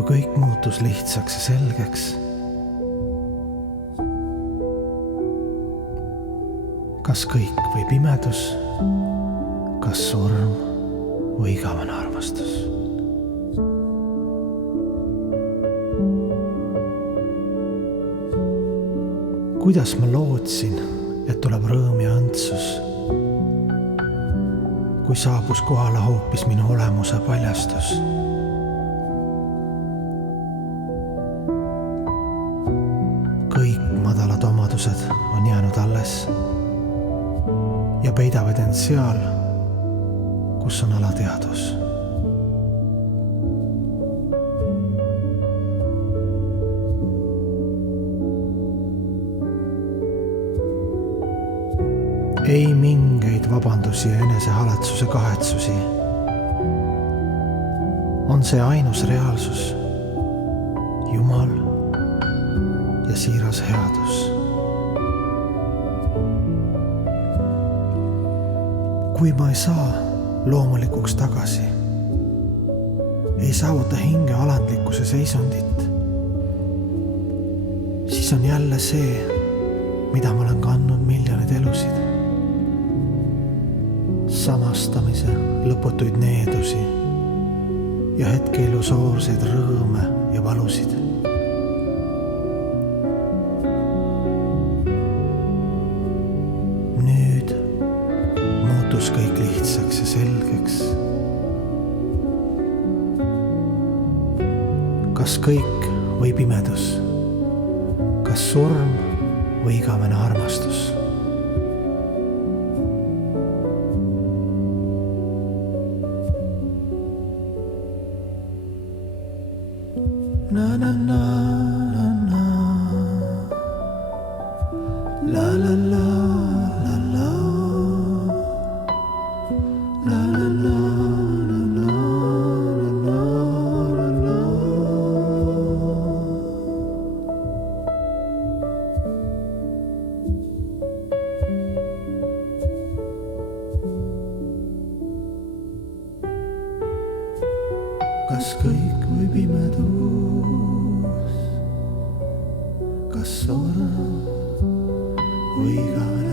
kui kõik muutus lihtsaks ja selgeks. Kas kõik või pimedus, kas surm või igavene armastus. Kuidas ma lootsin, et tuleb rõõm ja õndsus, kui saabus kohale hoopis minu olemuse paljastus. Kõik madalad omadused on jäänud alles ja peidavad end seal, kus on alateadvus. Ei mingeid vabandusi ja enesehaletsuse kahetsusi. On see ainus reaalsus, Jumal ja siiras headus. Kui ma ei saa loomulikuks tagasi, ei saavuta hinge alandlikkuse seisundit, siis on jälle see, mida ma olen kandnud miljonid elusid. Samastamise lõputuid needusi ja hetke illusoorseid rõõme ja valusid. Nüüd muutus kõik lihtsaks ja selgeks. Kas kõik või pimedus, kas surm või igavene armastus. Na na na na na la la la la la la la la la la la la. Kas kõik või pimedus, kas surm või igavene